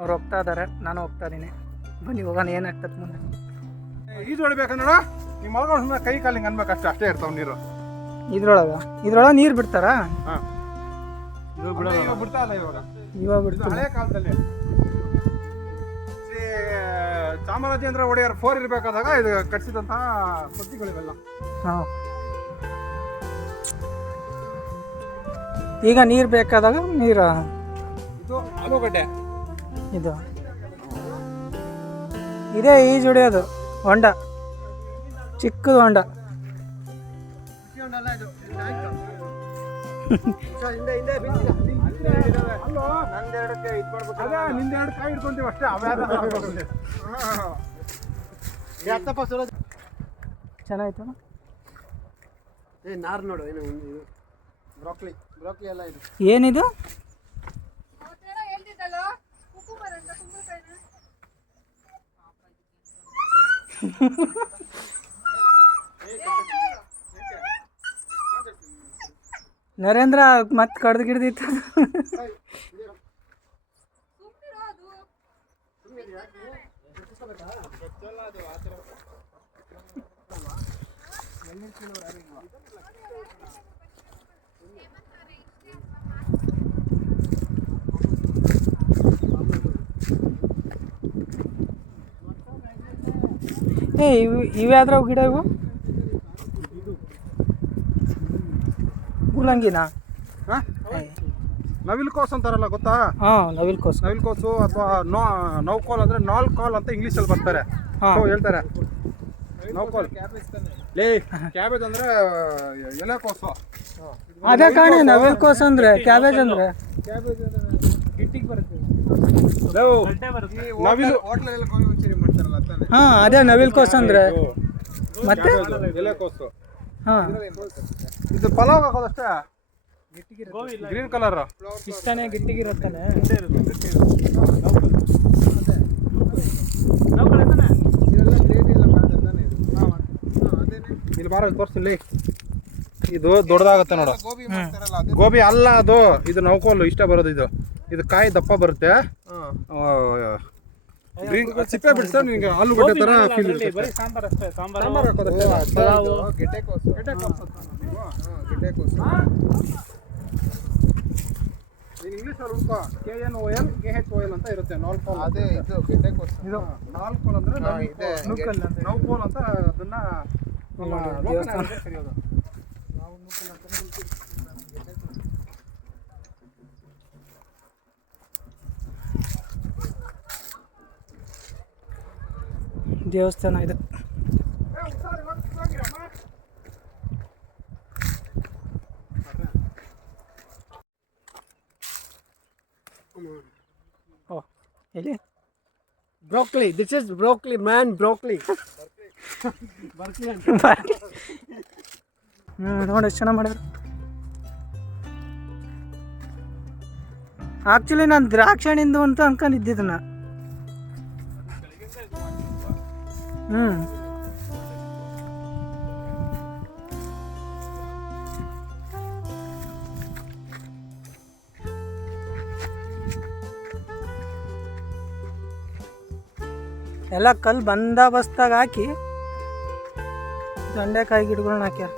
ಅವ್ರು ಹೋಗ್ತಾ ಇದ್ದಾರೆ, ನಾನು ಹೋಗ್ತಾ ಇದ್ದೀನಿ. ಬನ್ನಿ ಹೋಗೋಣ, ಏನಾಗ್ತದೆ ಮುಂದೆ. ಈಜು ಹೊಡಿಬೇಕಂದ್ರ ನಿಮ್ಮ ಮಗ ಕೈ ಕಾಲಿಂಗ್ ಅನ್ಬೇಕು, ಅಷ್ಟೇ ಇರ್ತಾವ ನೀರು ಇದ್ರೊಳಗೆ ನೀರು ಬಿಡ್ತಾರಾ? ಬಿಡ್ತಾ ಇಲ್ಲ ಇವಾಗ ಬಿಡ್ತಾರೆ. ಹಳೆ ಕಾಲದಲ್ಲಿ ಚಾಮರಾಜೇಂದ್ರ ಒಡೆಯರ್ 4 ಇರಬೇಕಾದಾಗ ಇದು ಕಟ್ಸಿದಂತಹ ಪದ್ಯಗಳಿವೆಲ್ಲ. ಹಾಂ, ಈಗ ನೀರು ಬೇಕಾದಾಗ ನೀರು. ಇದು ಆಲೂಗಡ್ಡೆ, ಇದು ಇದೇ ಈಜು ಹೊಡೆಯೋದು ಹೊಂಡ, ಚಿಕ್ಕದು ಹೊಂಡ. ನಿಂದೆರಡು ಕಾಯಿ ಹಿಡ್ಕೊಂತೀವಿ ಅಷ್ಟೇ. ಚೆನ್ನಾಯ್ತು. ನಾರು ನೋಡು, ಏನು ಬ್ರೋಕ್ಲಿ ಎಲ್ಲ ಇದು. ಏನಿದು? ನರೇಂದ್ರ ಮತ್ತೆ ಕಡ್ದು ಗಿಡ್ದಿತ್ತು. ಏ ಇವ್ಯಾವ್ದ್ರಾವ ಗಿಡ ಇವು? ಮೂಲಂಗಿನಾ? ನವಿಲ್ಕೋಸ್ ಅಂತಾರಲ್ಲ, ಗೊತ್ತಾ? ಹಾಂ, ನವಿಲ್ಕೋಸು ಅಥವಾ ನೌಕೋಲ್ ಅಂದ್ರೆ ನಾಲ್ಕೋಲ್ ಅಂತ ಇಂಗ್ಲೀಷಲ್ಲಿ ಬರ್ತಾರೆ, ಹೇಳ್ತಾರೆ. ನೌಕೋಲ್ ಕ್ಯಾಬೇಜ್ ಅಂದ್ರೆ ಎಲೆಕೋಸು. ಅದೇ ಕಾಣೆ ನವಿಲ್ಕೋಸ್ ಅಂದ್ರೆ. ಕ್ಯಾಬೇಜ್ ಅಂದ್ರೆ ಹಾಂ, ಅದೇ ನವಿಲ್ಕೋಸ್ ಅಂದ್ರೆ. ಮತ್ತೆ ಎಲೆಕೋಸು. ಹಾಂ, ಇದು ಪಲಾವ್ ಹಾಕೋದಷ್ಟೇ, ಗ್ರೀನ್ ಕಲರ್ ಇಷ್ಟನೇ ಗಿಟ್ಟಿಗಿರುತ್ತಾನೆ. ಇಲ್ಲಿ ಬಾರ ತೋರಿಸ್ತಿಲ್ಲ. ಇದು ದೊಡ್ಡದಾಗುತ್ತೆ ನೋಡು. ಗೋಬಿ ಅಲ್ಲ ಅದು, ಇದು ನೌಕೋಲು ಇಷ್ಟ ಬರೋದು. ಇದು ಕಾಯಿ ದಪ್ಪ ಬರುತ್ತೆ. ಗ್ರೀನ್ ಸಿಪ್ಪೆ ಬಿಡ್ಸ ನಿಂಗೆ ಆಲೂಗಡ್ಡೆ ತರ ಫೀಲ್ ಇರುತ್ತೆ. ಸಾಂಬಾರ್ ಹಾಕೋದಷ್ಟೇ. ಇಂಗ್ಲೀಷಲ್ಲಿ ಹುಡ್ಕೋ, KNOL KHOL ಅಂತ ಇರುತ್ತೆ. ನಾಲ್ಕೋಲ್. ಅದೇ ಇದು ಗೆಡ್ಡೆಕೋಸು. ಇದು ನಾಲ್ಕೋಲ್ ಅಂದ್ರೆ ನೌಕೋಲ್ ಅಂತ ಅದನ್ನ ಕರೆಯೋದು. ದೇವಸ್ಥಾನ ಇದು. ಓ, ಎಲ್ಲಿ? Broccoli, this is broccoli man, broccoli. ನೋಡಿ ಎಷ್ಟು ಚೆನ್ನಾಗಿ ಮಾಡಿದ್ರು. ಆ್ಯಕ್ಚುಲಿ ನಾನು ದ್ರಾಕ್ಷಣಿಂದು ಅಂತ ಅನ್ಕೊಂಡಿದ್ದಿದ್ದನ್ನ. ಎಲ್ಲ ಕಲ್ಲು ಬಂದೋಬಸ್ತಾಗ ಹಾಕಿ ದೊಂಡೆಕಾಯಿ ಗಿಡಗಳನ್ನ ಹಾಕ್ಯಾರ.